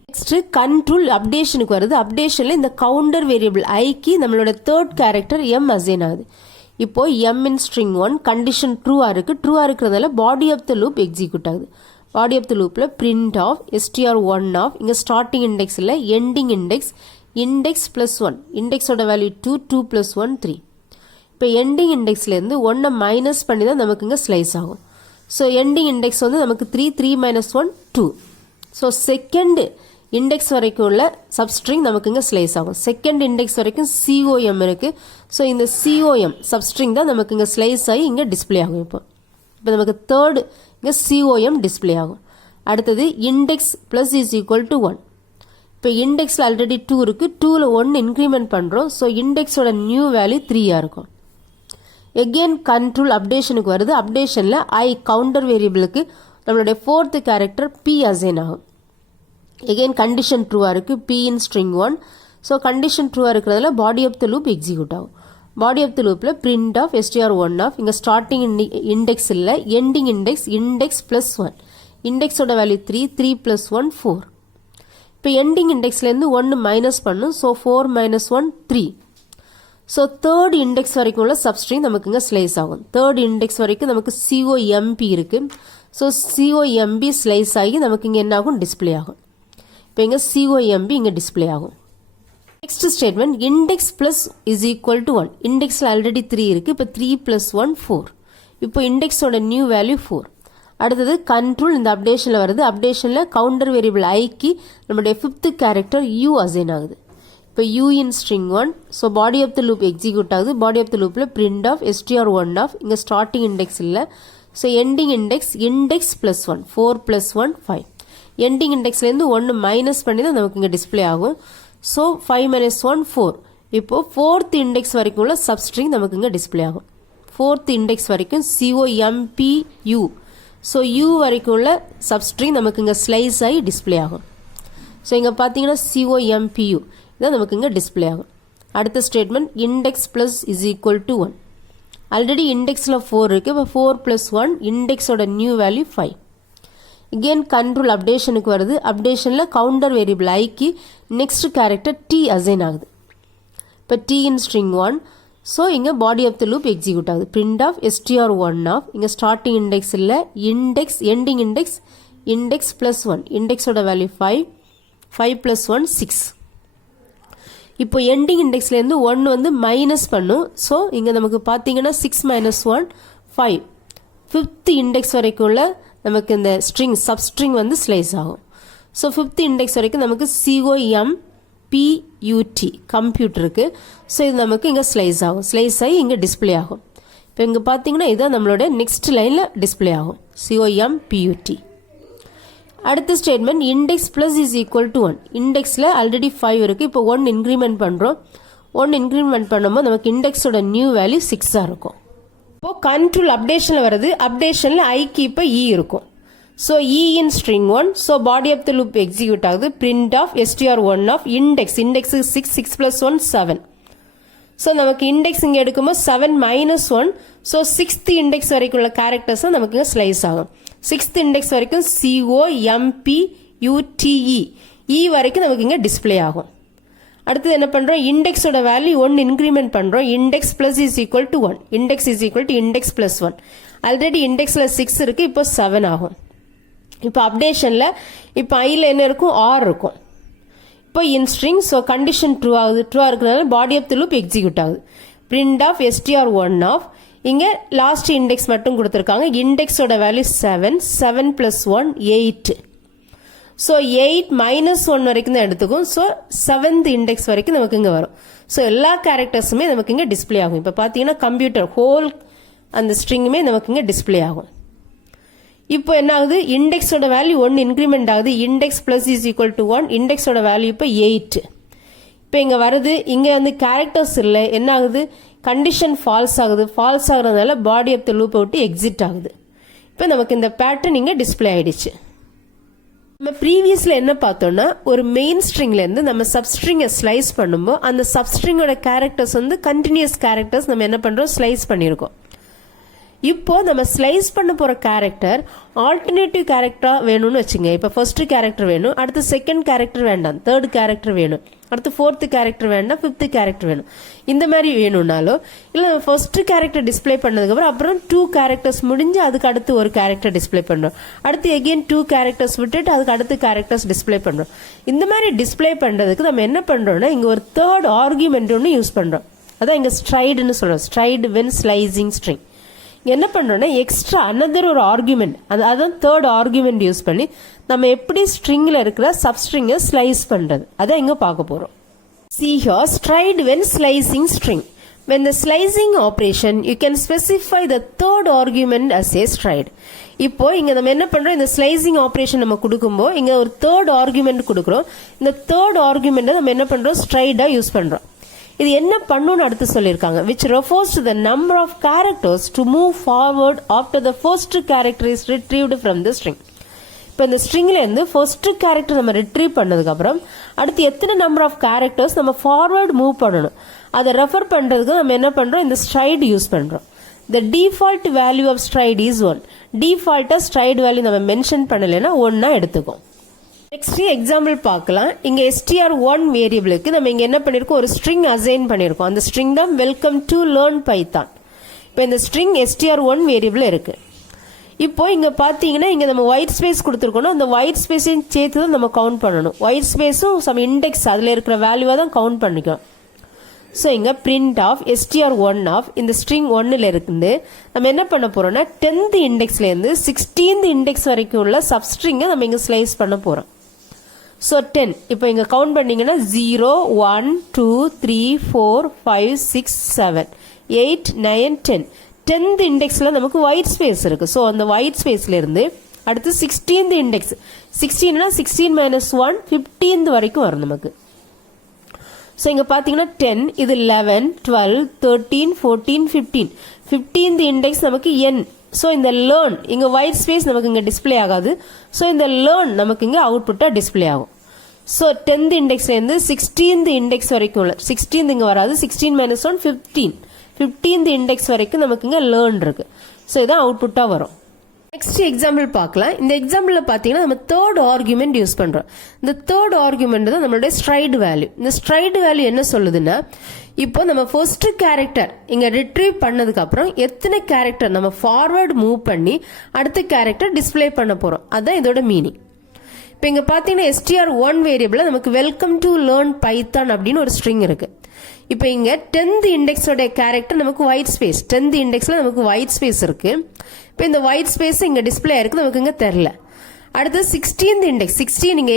நெக்ஸ்ட் கண்ட்ரோல் அப்டேஷனுக்கு வருது. அப்டேஷன்ல இந்த கவுண்டர் வேரியபிள் ஐக்கு நம்மளோட தேர்ட் கேரக்டர் M அசைன் ஆகுது. இப்போ M இன் ஸ்ட்ரிங் 1 கண்டிஷன் ட்ரூவா இருக்கு. ட்ரூவா இருக்கிறதால body of the loop execute ஆகுது. பாடி ஆஃப் த லூப்ல பிரிண்ட் ஆஃப் str1 ஆஃப் இங்க ஸ்டார்டிங் இண்டெக்ஸ் இல்ல எண்டிங் இண்டெக்ஸ் இண்டெக்ஸ் பிளஸ் 1. இண்டெக்ஸோட வேல்யூ 2 2 பிளஸ் 1 3. இப்போ எண்டிங் இண்டெக்ஸ்ல இருந்து 1 மைனஸ் பண்ணி தான் நமக்கு இங்க ஸ்லைஸ் ஆகும். ஸோ எண்டிங் இண்டெக்ஸ் வந்து நமக்கு 3 3 மைனஸ் 1 2. ஸோ செகண்ட் இண்டெக்ஸ் வரைக்கும் உள்ள சப்ஸ்ட்ரிங் நமக்கு இங்க ஸ்லைஸ் ஆகும். செகண்ட் இண்டெக்ஸ் வரைக்கும் COM இருக்கு. ஸோ இந்த COM சப்ஸ்ட்ரிங் தான் நமக்கு இங்க ஸ்லைஸ் ஆகி இங்க டிஸ்பிளே ஆகும். இப்போ நமக்கு தேர்ட் இங்க COM டிஸ்பிளே ஆகும். அடுத்தது index plus is equal to 1. இப்போ இண்டெக்ஸ்ல ஆல்ரெடி 2 இருக்கு. 2ல 1 இன்க்ரிமெண்ட் பண்றோம். ஸோ இண்டெக்ஸோட நியூ வேல்யூ 3 இருக்கும். எகெயின் கண்ட்ரோல் அப்டேஷனுக்கு வருது. அப்டேஷன்ல I கவுண்டர் வேரியபிளுக்கு நம்மளுடைய ஃபோர்த் கேரக்டர் P அசைன் ஆகும். எகெயின் கண்டிஷன் ட்ரூவா இருக்கு. P in string 1. So condition ட்ரூவா இருக்கிறதுல body of the loop execute ஆகும். பாடி ஆஃப் த லூப்ல பிரிண்ட் ஆஃப் str1 ஆஃப் இங்க ஸ்டார்டிங் இண்டெக்ஸ் இல்ல எண்டிங் இண்டெக்ஸ் இண்டெக்ஸ் பிளஸ் 1. இண்டெக்ஸோட வேல்யூ 3 3 பிளஸ் 1 4. இப்போ எண்டிங் இண்டெக்ஸ்ல இருந்து 1 மைனஸ் பண்ணும். So 4 minus 1 3. So third index வரைக்கும் உள்ள சப்ஸ்ட்ரிங் நமக்கு இங்க ஸ்லைஸ் ஆகும். தேர்ட் இண்டெக்ஸ் வரைக்கும் நமக்கு COMP இருக்கு. ஸோ COMP ஸ்லைஸ் ஆகி நமக்கு இங்க என்ன ஆகும், டிஸ்பிளே ஆகும். இப்போ இங்க COMP இங்க டிஸ்பிளே ஆகும். Next statement index plus is equal to 1. இண்டெக்ஸ்ல ஆல்ரெடி 3 இருக்கு. இப்போ 3 பிளஸ் 1 4. இப்போ இண்டெக்ஸோட நியூ வேல்யூ 4. அடுத்தது கண்ட்ரோல் இந்த அப்டேஷன்ல வருது. அப்டேஷன்ல கவுண்டர் வேரியபிள் ஐக்கு நம்மளுடைய 5th கேரக்டர் U அசைன் ஆகுது. இப்போ U in string 1. So body of the loop execute ஆகுது. பாடி ஆஃப் த லூப்ல பிரிண்ட் ஆஃப் str1 ஆஃப் இங்க ஸ்டார்டிங் இண்டெக்ஸ் இல்ல. So ending index index plus 1 4 plus 1 5. Ending இண்டெக்ஸ்ல இருந்து 1 மைனஸ் பண்ணி தான் நமக்கு இங்க டிஸ்பிளே ஆகும். So 5 minus 1 4. இப்போ ஃபோர்த் இண்டெக்ஸ் வரைக்கும் உள்ள சப்ஸ்ட்ரிங் நமக்கு இங்க டிஸ்பிளே ஆகும். ஃபோர்த் இண்டெக்ஸ் வரைக்கும் COMPU. ஸோ U வரைக்கும் உள்ள சப்ஸ்ட்ரிங் நமக்கு இங்க ஸ்லைஸ் ஆகி டிஸ்பிளே ஆகும். ஸோ இங்க பாத்தீங்கன்னா COMPU இதான் நமக்கு இங்க டிஸ்பிளே ஆகும். அடுத்த statement index plus is equal to 1. Already இண்டெக்ஸ்ல 4 இருக்கு. இப்போ 4 பிளஸ் 1 இண்டெக்ஸோட நியூ வேல்யூ 5. again கண்ட்ரோல் அப்டேஷனுக்கு வருது. அப்டேஷன்ல கவுண்டர் வேரியபிள் ஐக்கு நெக்ஸ்ட் கேரக்டர் T அசைன் ஆகுது. இப்போ T இன் ஸ்ட்ரிங் 1. ஸோ இங்க body of the loop execute ஆகுது. பிரிண்ட் ஆஃப் str1 ஆஃப் இங்க ஸ்டார்டிங் இண்டெக்ஸ் இல்ல index ending index index plus 1. இண்டெக்ஸோட வேல்யூ 5 5 plus 1 6. இப்போ எண்டிங் இண்டெக்ஸ்லேருந்து 1 வந்து மைனஸ் பண்ணும். ஸோ இங்கே நமக்கு பார்த்தீங்கன்னா 6 minus 1 5. ஃபிஃப்த் இண்டெக்ஸ் வரைக்கும் உள்ள நமக்கு இந்த ஸ்ட்ரிங் சப்ஸ்ட்ரிங் வந்து ஸ்லைஸ் ஆகும். ஸோ ஃபிஃப்த் இண்டெக்ஸ் வரைக்கும் நமக்கு COMPUT கம்ப்யூட்டருக்கு. ஸோ இது நமக்கு இங்கே ஸ்லைஸ் ஆகும். ஸ்லைஸ் ஆகி இங்கே டிஸ்பிளே ஆகும். இப்போ இங்கே பார்த்தீங்கன்னா இதுதான் நம்மளோட நெக்ஸ்ட் லைனில் டிஸ்பிளே ஆகும். COMPUT. அடுத்த statement index plus is equal to 1. இண்டெக்ஸில் ஆல்ரெடி 5 இருக்குது. இப்போ 1 இன்க்ரிமெண்ட் பண்ணுறோம். 1 இன்க்ரிமெண்ட் பண்ணும்போது நமக்கு இண்டெக்ஸோட நியூ வேல்யூ 6 இருக்கும். இப்போ கண்ட்ரோல் அப்டேஷனில் வருது. அப்டேஷனில் ஐக்கு இப்போ இ இருக்கும். So E in string 1. So body of the loop execute ஆகுது. Print of str1 of index. Index 6 6 plus 1 7. So நமக்கு இண்டெக்ஸ் இங்கே எடுக்கும்போது 7 minus 1. ஸோ 6th இண்டெக்ஸ் வரைக்கும் உள்ள கேரக்டர்ஸ் நமக்கு இங்கே ஸ்லைஸ் ஆகும். 6th இண்டெக்ஸ் வரைக்கும் COMPUTE இ வரைக்கும் நமக்கு இங்கே டிஸ்பிளே ஆகும். அடுத்தது என்ன பண்ணுறோம், இண்டெக்ஸோட வேல்யூ 1 இன்க்ரிமெண்ட் பண்ணுறோம். Index plus is equal to 1. Index is equal to index plus 1. Already இண்டெக்ஸில் 6 இருக்குது. இப்போ 7 ஆகும். இப்போ அப்டேஷனில் இப்போ ஐயில் என்ன இருக்கும், ஆர் இருக்கும். இப்போ in string so condition true ஆகுது. ட்ரூவாக இருக்கிறதுனால body of the loop execute ஆகுது. பிரிண்ட் ஆஃப் str1 ஆஃப் இங்கே லாஸ்ட் இண்டெக்ஸ் மட்டும் கொடுத்துருக்காங்க. இண்டெக்ஸோட வேல்யூ 7. 7 plus 1 8. ஸோ 8 minus 1 வரைக்கும் தான் எடுத்துக்கும். ஸோ 7th இண்டெக்ஸ் வரைக்கும் நமக்கு இங்கே வரும். ஸோ எல்லா கேரக்டர்ஸுமே நமக்கு இங்கே டிஸ்பிளே ஆகும். இப்போ பார்த்தீங்கன்னா கம்ப்யூட்டர் ஹோல் அந்த ஸ்ட்ரிங்குமே நமக்கு இங்கே டிஸ்பிளே ஆகும். இப்போ என்ன ஆகுது, இண்டெக்ஸோட வேல்யூ 1 இன்க்ரிமெண்ட் ஆகுது. Index plus is equal to 1. இண்டெக்ஸோட வேல்யூ இப்போ 8. இப்போ இங்கே வருது. இங்கே வந்து கேரக்டர்ஸ் இல்லை. என்ன ஆகுது, கண்டிஷன் ஃபால்ஸ் ஆகுது. ஃபால்ஸ் ஆகுறதுனால பாடி ஆஃப் த லூப்பை விட்டு எக்ஸிட் ஆகுது. இப்போ நமக்கு இந்த பேட்டர்ன் இங்கே டிஸ்பிளே ஆயிடுச்சு. நம்ம ப்ரீவியஸில் என்ன பார்த்தோம்னா, ஒரு மெயின் ஸ்ட்ரிங்லேருந்து நம்ம சப்ஸ்ட்ரிங்கை ஸ்லைஸ் பண்ணும்போது அந்த சப்ஸ்ட்ரிங்கோட கேரக்டர்ஸ் வந்து கண்டினியூஸ் கேரக்டர்ஸ் நம்ம என்ன பண்ணுறோம், ஸ்லைஸ் பண்ணியிருக்கோம். இப்போ நம்ம ஸ்லைஸ் பண்ண போகிற கேரக்டர் ஆல்டர்னேட்டிவ் கேரக்டராக வேணும்னு வச்சுங்க. இப்போ ஃபர்ஸ்ட் கேரக்டர் வேணும், அடுத்து செகண்ட் கேரக்டர் வேண்டாம், தேர்ட் கேரக்டர் வேணும், அடுத்து ஃபோர்த்து கேரக்டர் வேண்டாம், ஃபிஃப்த்து கேரக்டர் வேணும். இந்த மாதிரி வேணும்னாலும் இல்லை ஃபர்ஸ்ட் கேரக்டர் டிஸ்பிளே பண்ணதுக்கப்புறம் அப்புறம் 2 கேரக்டர்ஸ் முடிஞ்சு அதுக்கு அடுத்து ஒரு கேரக்டர் டிஸ்பிளே பண்ணுறோம். அடுத்து எகெயின் 2 கேரக்டர்ஸ் விட்டுட்டு அதுக்கு அடுத்து கேரக்டர்ஸ் டிஸ்பிளே பண்ணுறோம். இந்த மாதிரி டிஸ்பிளே பண்ணுறதுக்கு நம்ம என்ன பண்ணுறோம்னா இங்கே ஒரு தேர்ட் ஆர்குமெண்ட் ஒன்று யூஸ் பண்ணுறோம். அதான் இங்கே ஸ்ட்ரைடுன்னு சொல்கிறோம். Stride when slicing string. என்ன பண்ணுறோன்னா எக்ஸ்ட்ரா அனதர் ஒரு ஆர்குமெண்ட், அதான் தேர்ட் ஆர்குமெண்ட் யூஸ் பண்ணி நம்ம எப்படி ஸ்ட்ரிங்கில் இருக்கிற சப்ஸ்ட்ரிங்கை ஸ்லைஸ் பண்ணுறது அதான் இங்கே பார்க்க போகிறோம். See here, stride when slicing string. When the slicing operation, you can specify the third argument as a stride. இப்போ இங்க நம்ம என்ன பண்றோம், இந்த ஸ்லைசிங் ஆபரேஷன் நம்ம கொடுக்கும்போது இங்க ஒரு தேர்ட் ஆர்குமெண்ட் கொடுக்குறோம். இந்த தேர்ட் ஆர்குமெண்ட் நம்ம என்ன பண்றோம், ஸ்ட்ரைடா யூஸ் பண்றோம். இது என்ன பண்ணுன்னு அடுத்து சொல்லியிருக்காங்க, which refers to the number of characters to move forward after the first character is retrieved from the string. இப்போ இந்த ஸ்ட்ரிங்ல இருந்து ஃபர்ஸ்ட் கேரக்டர் நம்ம ரிட்ரீவ் பண்ணதுக்கு அப்புறம் அடுத்து எத்தனை நம்பர் ஆஃப் கேரக்டர்ஸ் நம்ம ஃபார்வர்ட் மூவ் பண்ணணும் அதை ரெஃபர் பண்றதுக்கு நம்ம என்ன பண்றோம், இந்த ஸ்ட்ரைடு யூஸ் பண்றோம். The default value of stride is 1. டிஃபால்ட்டா ஸ்ட்ரைடு வேல்யூ நம்ம மென்ஷன் பண்ணலைன்னா 1 எடுத்துக்கும். நெக்ஸ்ட் எக்ஸாம்பிள் பார்க்கலாம். இங்க str1 வேரியபிளுக்கு நம்ம இங்க என்ன பண்ணிருக்கோம், ஒரு ஸ்ட்ரிங் அசைன் பண்ணிருக்கோம். அந்த ஸ்ட்ரிங் தான் வெல்கம் டு லேர்ன் பைத்தான். இப்போ இந்த ஸ்ட்ரிங் str1 வேரியபிள் இருக்கு. இப்போ இங்க பாத்தீங்கன்னா இங்க நம்ம ஒயிட் ஸ்பேஸ் கொடுத்துருக்கோம். அந்த ஒயிட் ஸ்பேஸையும் சேர்த்து தான் நம்ம கவுண்ட் பண்ணணும். ஒயிட் ஸ்பேஸும் சம் இண்டெக்ஸ் அதுல இருக்கிற வேல்யூவா தான் கவுண்ட் பண்ணிக்கணும். ஸோ இங்க பிரிண்ட் ஆஃப் str1 ஆஃப் இந்த ஸ்ட்ரிங் 1ல இருந்து நம்ம என்ன பண்ண போறோம்னா 10th இண்டெக்ஸ்ல இருந்து 16th இண்டெக்ஸ் வரைக்கும் உள்ள சப்ஸ்ட்ரிங்கை நம்ம இங்க ஸ்லைஸ் பண்ண போறோம். ஸோ 10 இப்போ இங்க கவுண்ட் பண்ணீங்கன்னா 0 1 2 3 4 5 6 7 8 9 10. 10th இண்டெக்ஸ்ல நமக்கு ஒயிட் ஸ்பேஸ் இருக்கு. ஸோ அந்த ஒயிட் ஸ்பேஸ்ல இருந்து அடுத்து 16th இண்டெக்ஸ் 16னா 16 minus 1 15th வரைக்கும் வரும் நமக்கு. ஸோ இங்க பாத்தீங்கன்னா 10 இது 11 12 13 14 15 15th இண்டெக்ஸ் நமக்கு n. ஸோ இந்த லேர்ன் இங்க ஒயிட் ஸ்பேஸ் நமக்கு இங்க டிஸ்பிளே ஆகாது. ஸோ இந்த லேர்ன் நமக்கு இங்க அவுட்புட்டா டிஸ்பிளே ஆகும். ஸோ 10th இண்டெக்ஸ்ல இருந்து 16th இண்டெக்ஸ் வரைக்கும் உள்ள 16th இங்க வராது. 16 minus 1 15th இண்டெக்ஸ் வரைக்கும் நமக்கு இங்க லேர்ன் இருக்கு. ஸோ இதான் அவுட்புட்டா வரும். நெக்ஸ்ட் எக்ஸாம்பிள் பார்க்கலாம். இந்த எக்ஸாம்பிள்ல பாத்தீங்கன்னா நம்ம தேர்ட் ஆர்குமெண்ட் யூஸ் பண்றோம். இந்த தேர்ட் ஆர்குமெண்ட் தான் நம்மளுடைய ஸ்ட்ரைடு வேல்யூ. இந்த ஸ்ட்ரைடு வேல்யூ என்ன சொல்லுதுன்னா, இப்போ நம்ம ஃபர்ஸ்ட் கேரக்டர் இங்க ரிட்ரீவ் பண்ணதுக்கு அப்புறம் எத்தனை கேரக்டர் நம்ம ஃபார்வர்ட் மூவ் பண்ணி அடுத்த கேரக்டர் டிஸ்பிளே பண்ண போறோம், அதான் இதோட மீனிங். இப்போ இங்க பாத்தீங்கன்னா str1 வேரியபிள்ல நமக்கு வெல்கம் டு லேர்ன் பைத்தான் அப்படின்னு ஒரு ஸ்ட்ரிங் இருக்கு. இப்போ இங்க 10th இண்டெக்ஸோட கேரக்டர் நமக்கு ஒயிட் ஸ்பேஸ், 10th இண்டெக்ஸ்ல நமக்கு ஒயிட் ஸ்பேஸ் இருக்கு. இப்போ இந்த ஒயிட் ஸ்பேஸ் இங்க டிஸ்பிளே இருக்கு, நமக்கு இங்க தெரியல. அடுத்து 16th இண்டெக்ஸ், 16 இங்க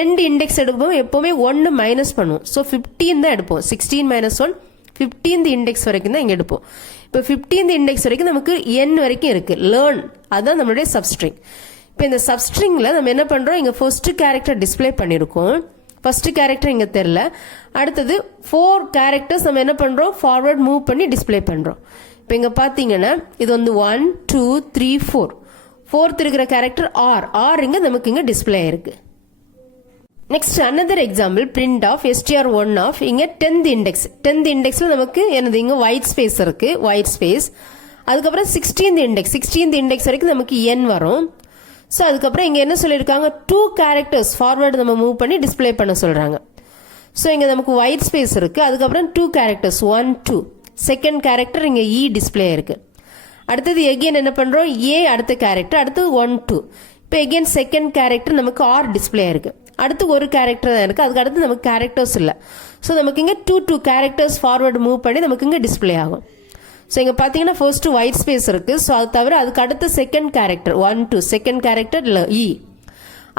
எண்ட் இண்டெக்ஸ் எடுக்கும்போது எப்பவுமே 1 மைனஸ் பண்ணுவோம். ஸோ 15 தான் எடுப்போம். 16 மைனஸ் 1 15th இண்டெக்ஸ் வரைக்கும் தான் இங்க எடுப்போம். இப்போ 15th இண்டெக்ஸ் வரைக்கும் நமக்கு n வரைக்கும் இருக்கு. லேர்ன் அதுதான் நம்மளுடைய சப்ஸ்ட்ரிங். இப்போ இந்த சப்ஸ்ட்ரிங்ல நம்ம என்ன பண்றோம், இங்க ஃபர்ஸ்ட் கேரக்டர் டிஸ்பிளே பண்ணிருக்கோம். ஃபர்ஸ்ட் கேரக்டர் இங்க தெரியல. அடுத்தது 4 கேரக்டர்ஸ் நம்ம என்ன பண்றோம், ஃபார்வர்ட் மூவ் பண்ணி டிஸ்பிளே பண்றோம். இப்போ இங்க பாத்தீங்கன்னா இது வந்து 1 2 3 4 4th இருக்கிற கேரக்டர் ஆர் இங்க நமக்கு இங்க டிஸ்பிளே இருக்கு. Next another example print of str1 of இங்க 10th இண்டெக்ஸ், 10th இண்டெக்ஸ்ல நமக்கு என்னது இங்க ஒயிட் ஸ்பேஸ் இருக்கு, ஒயிட் ஸ்பேஸ். அதுக்கப்புறம் 16th இண்டெக்ஸ், 16th இண்டெக்ஸ் வரைக்கும் நமக்கு n வரும். ஸோ அதுக்கப்புறம் இங்க என்ன சொல்லியிருக்காங்க, 2 கேரக்டர்ஸ் ஃபார்வர்டு நம்ம மூவ் பண்ணி டிஸ்பிளே பண்ண சொல்றாங்க. ஸோ இங்க நமக்கு ஒயிட் ஸ்பேஸ் இருக்கு. அதுக்கப்புறம் 2 கேரக்டர்ஸ் 1 2, செகண்ட் கேரக்டர் இங்க இ டிஸ்பிளே இருக்கு. அடுத்தது எகெயின் என்ன பண்றோம், ஏ அடுத்த கேரக்டர், அடுத்தது 1 2. இப்போ எகெயின் செகண்ட் கேரக்டர் நமக்கு ஆர் டிஸ்பிளே இருக்கு. அடுத்து ஒரு கேரக்டர் தான் இருக்கு, அதுக்கு அடுத்து நமக்கு கேரக்டர்ஸ் இல்லை. ஸோ நமக்கு இங்க 2 கேரக்டர்ஸ் ஃபார்வர்டு மூவ் பண்ணி நமக்கு இங்க டிஸ்பிளே ஆகும். ஸோ இங்க பாத்தீங்கன்னா ஃபர்ஸ்ட் ஒயிட் ஸ்பேஸ் இருக்கு. ஸோ அது தவிர அதுக்கு அடுத்த செகண்ட் கேரக்டர் 1 2, செகண்ட் கேரக்டர் இ,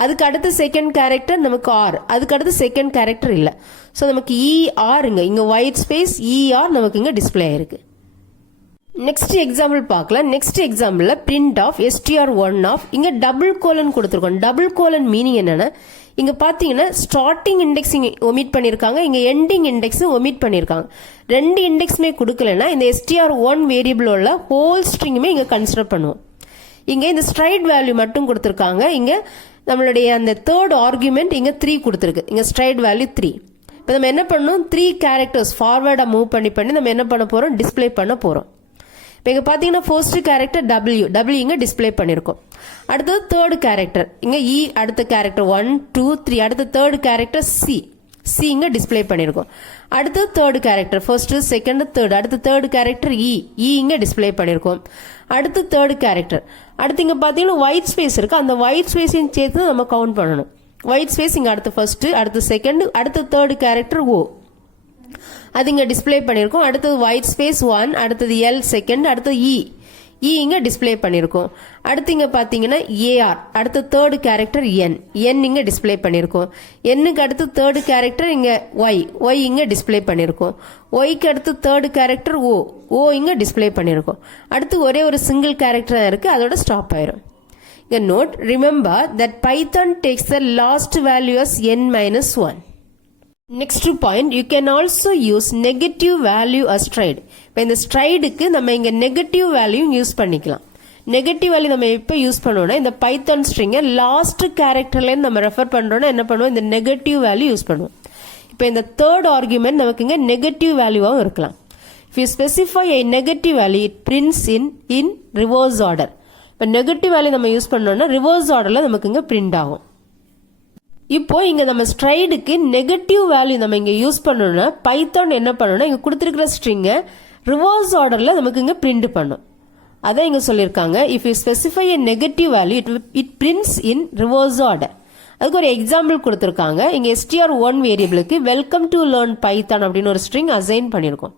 அதுக்கு அடுத்த செகண்ட் கேரக்டர் நமக்கு ஆர், அதுக்கு அடுத்து செகண்ட் கேரக்டர் இல்லை. ஸோ நமக்கு இ ஆருங்க இங்க ஒயிட் ஸ்பேஸ் இ ஆர் நமக்கு இங்க டிஸ்பிளே ஆயிருக்கு. நெக்ஸ்ட் எக்ஸாம்பிள் பார்க்கலாம். நெக்ஸ்ட் எக்ஸாம்பிள்ல பிரிண்ட் ஆஃப் str1 ஆஃப் இங்க டபுள் கோலன் கொடுத்துருக்கோம். டபுள் கோலன் மீனிங் என்னன்னா, இங்க பாத்தீங்கன்னா ஸ்டார்டிங் இண்டெக்ஸ் ஒமிட் பண்ணிருக்காங்க, இங்க எண்டிங் இண்டெக்ஸ் ஒமிட் பண்ணிருக்காங்க. ரெண்டு இண்டெக்ஸுமே கொடுக்கலன்னா இந்த str1 வேரியபிள் உள்ள ஹோல் ஸ்ட்ரிங்குமே இங்க கன்சிடர் பண்ணுவோம். இங்க இந்த ஸ்ட்ரைட் வேல்யூ மட்டும் கொடுத்துருக்காங்க. இங்க நம்மளுடைய அந்த தேர்ட் ஆர்குமெண்ட் இங்க 3 கொடுத்துருக்கு. இங்க ஸ்ட்ரைட் வேல்யூ 3. இப்போ நம்ம என்ன பண்ணணும், 3 கேரக்டர்ஸ் ஃபார்வர்டா மூவ் பண்ணி நம்ம என்ன பண்ண போறோம், டிஸ்பிளே பண்ண போறோம். இப்போ இங்க பாத்தீங்கன்னா ஃபர்ஸ்ட் கேரக்டர் டபிள்யூ இங்க டிஸ்பிளே பண்ணிருக்கோம். அடுத்தது தேர்ட் கேரக்டர் இங்க இ, அடுத்த கேரக்டர் 1 2 3, அடுத்த தேர்ட் கேரக்டர் சி இங்க டிஸ்பிளே பண்ணிருக்கோம். அடுத்து third character first second third, அடுத்த தேர்ட் கேரக்டர் இ இங்க டிஸ்பிளே பண்ணிருக்கோம். அடுத்து தேர்ட் கேரக்டர், அடுத்து இங்க பாத்தீங்கன்னா ஒயிட் ஸ்பேஸ் இருக்கு, அந்த ஒயிட் ஸ்பேஸையும் சேர்த்து நம்ம கவுண்ட் பண்ணணும். ஒயிட் ஸ்பேஸ் இங்க அடுத்த ஃபர்ஸ்ட், அடுத்த செகண்ட், அடுத்த தேர்ட் கேரக்டர் ஓ, அது இங்க டிஸ்பிளே பண்ணிருக்கோம். அடுத்தது ஒயிட் ஸ்பேஸ் 1, அடுத்தது எல் செகண்ட், அடுத்தது இ இங்க டிஸ்பிளே பண்ணிருக்கோம். அடுத்து இங்க பாத்தீங்கன்னா ஏஆர், அடுத்த தேர்ட் கேரக்டர் என் இங்க டிஸ்பிளே பண்ணிருக்கோம். எண்ணுக்கு அடுத்து தேர்ட் கேரக்டர் இங்க ஒய் இங்க டிஸ்பிளே பண்ணிருக்கோம். ஒய்க்கு அடுத்து தேர்ட் கேரக்டர் ஓ இங்க டிஸ்பிளே பண்ணிருக்கோம். அடுத்து ஒரே ஒரு சிங்கிள் கேரக்டர் இருக்கு, அதோட ஸ்டாப் ஆயிரும். இங்க note, remember that Python takes the last value as n-1. Next point, you can also use negative value as stride. இப்போ இந்த ஸ்ட்ரைடுக்கு நம்ம இங்க நெகட்டிவ் வேல்யூ யூஸ் பண்ணிக்கலாம். நெகட்டிவ் வேல்யூ நம்ம எப்போ யூஸ் பண்ணுவோம்னா, இந்த பைத்தான் ஸ்ட்ரிங்கை லாஸ்ட் கேரக்டர்ல நம்ம ரெஃபர் பண்றோம்னா என்ன பண்ணுவோம், இந்த நெகட்டிவ் வேல்யூ யூஸ் பண்ணுவோம். இப்போ இந்த தேர்ட் ஆர்குமெண்ட் நமக்கு இங்க நெகட்டிவ் வேல்யூவாகவும் இருக்கலாம். If you specify a negative value, it prints in reverse order. இப்போ நெகட்டிவ் வேல்யூ நம்ம யூஸ் பண்ணோம்னா ரிவர்ஸ் ஆர்டர்ல நமக்கு இங்க பிரிண்ட் ஆகும். இப்போ இங்க நம்ம ஸ்ட்ரைடுக்கு நெகட்டிவ் வேல்யூ நம்ம இங்க யூஸ் பண்ணணும்னா பைத்தான் என்ன பண்ணணும்னா, இங்க கொடுத்திருக்கிற ஸ்ட்ரிங்கை ரிவர்ஸ் ஆர்டர்ல நமக்கு இங்க பிரிண்ட் பண்ணும். அதான் இங்க சொல்லிருக்காங்க, if you specify a negative value it prints in reverse order. அதுக்கு ஒரு எக்ஸாம்பிள் கொடுத்திருக்காங்க. இங்க str1 வேரியபிளுக்கு வெல்கம் டு லேர்ன் பைத்தான் அப்படின்னு ஒரு ஸ்ட்ரிங் அசைன் பண்ணிருக்கோம்.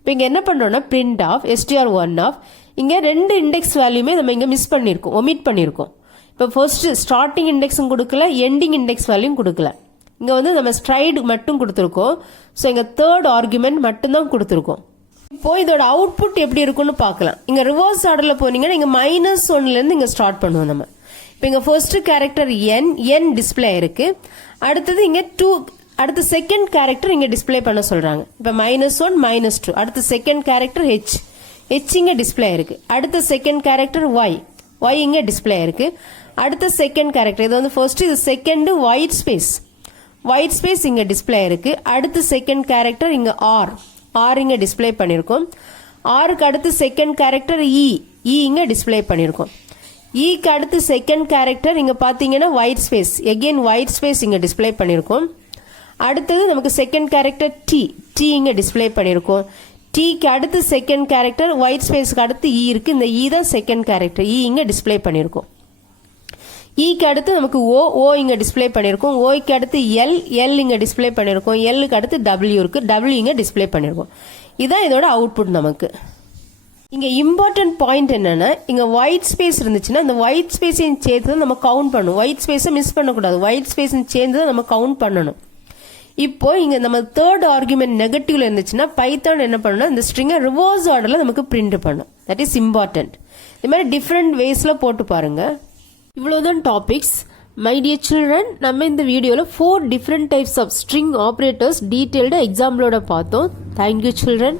இப்போ இங்க என்ன பண்றோம்னா, பிரிண்ட் ஆஃப் str1 ஆஃப் இங்க ரெண்டு இண்டெக்ஸ் வேல்யூமே நம்ம இங்க மிஸ் பண்ணிருக்கோம், ஒமிட் பண்ணிருக்கோம். இப்போ ஃபர்ஸ்ட் ஸ்டார்டிங் இண்டெக்ஸும் கொடுக்கல, எண்டிங் இண்டெக்ஸ் வேல்யூம் கொடுக்கல. இங்க வந்து நம்ம ஸ்ட்ரைடு மட்டும் கொடுத்துருக்கோம். ஸோ இங்க தேர்ட் ஆர்குமெண்ட் மட்டும் தான் கொடுத்துருக்கோம். இப்போ இதோட அவுட்புட் எப்படி இருக்கும்னு பார்க்கலாம். இங்க ரிவர்ஸ் ஆர்டர்ல போனீங்கன்னா இங்க -1ல இருந்து இங்க ஸ்டார்ட் பண்ணுவோம் நம்ம. இப்போ இங்க ஃபர்ஸ்ட் கேரக்டர் என் டிஸ்பிளே இருக்கு. அடுத்தது இங்க 2, அடுத்த செகண்ட் கேரக்டர் இங்க டிஸ்பிளே பண்ண சொல்றாங்க. இப்போ -1 -2, அடுத்த செகண்ட் கேரக்டர் ஹெச் இங்க டிஸ்பிளே இருக்கு. அடுத்த செகண்ட் கேரக்டர் ஒய் இங்க டிஸ்பிளே இருக்கு. அடுத்த செகண்ட் கேரக்டர், இது வந்து ஃபர்ஸ்ட், இது செகண்ட் ஒயிட் ஸ்பேஸ் இங்க டிஸ்பிளே இருக்கு. அடுத்த செகண்ட் கேரக்டர் இங்க ஆர் இங்க டிஸ்பிளே பண்ணிருக்கோம். ஆருக்கு அடுத்து செகண்ட் கேரக்டர் இ இங்க டிஸ்பிளே பண்ணிருக்கோம். ஈக்கு அடுத்து செகண்ட் கேரக்டர் இங்க பாத்தீங்கன்னா white space, again white space இங்க டிஸ்பிளே பண்ணிருக்கோம். அடுத்தது நமக்கு செகண்ட் கேரக்டர் டி இங்க டிஸ்பிளே பண்ணிருக்கோம். டீக்கு அடுத்து செகண்ட் கேரக்டர் ஒயிட் ஸ்பேஸ்க்கு அடுத்து இ இருக்கு, இந்த இ தான் செகண்ட் கேரக்டர், இ இங்க டிஸ்பிளே பண்ணிருக்கோம். க்கு அடுத்து நமக்கு ஓ இங்க டிஸ்ப்ளே பண்ணிருக்கோம். ஓக்கு அடுத்து எல் இங்க டிஸ்ப்ளே பண்ணிருக்கோம். எல்லுக்கு அடுத்து டபிள்யூ இருக்கு. டபிள்யூ இங்க டிஸ்ப்ளே பண்ணிருக்கோம். இதான் இதோட அவுட்புட் நமக்கு. இங்க இம்பார்ட்டன்ட் பாயிண்ட் என்னன்னா, இங்க ஒயிட் ஸ்பேஸ் இருந்துச்சுன்னா அந்த ஒயிட் ஸ்பேஸையும் சேர்த்து நம்ம கவுண்ட் பண்ணணும். ஒயிட் ஸ்பேஸை மிஸ் பண்ணக்கூடாது. ஒயிட் ஸ்பேஸ் சேர்ந்து நம்ம கவுண்ட் பண்ணணும். இப்போ இங்க நம்ம தேர்ட் ஆர்குமெண்ட் நெகட்டிவ்ல இருந்துச்சுன்னா பைத்தான் என்ன பண்ணணும், இந்த ஸ்ட்ரிங்கை ரிவர்ஸ் ஆர்டர்ல நமக்கு பிரிண்ட் பண்ணும். That is important. இது மாதிரி டிஃப்ரெண்ட் வேஸ்ல போட்டு பாருங்க. இவ்வளவுதான் டாபிக்ஸ். மை டியர் சில்ட்ரன், நம்ம இந்த வீடியோல 4 different types of string operators detailed எக்ஸாம்பிளோட பார்த்தோம். Thank you children.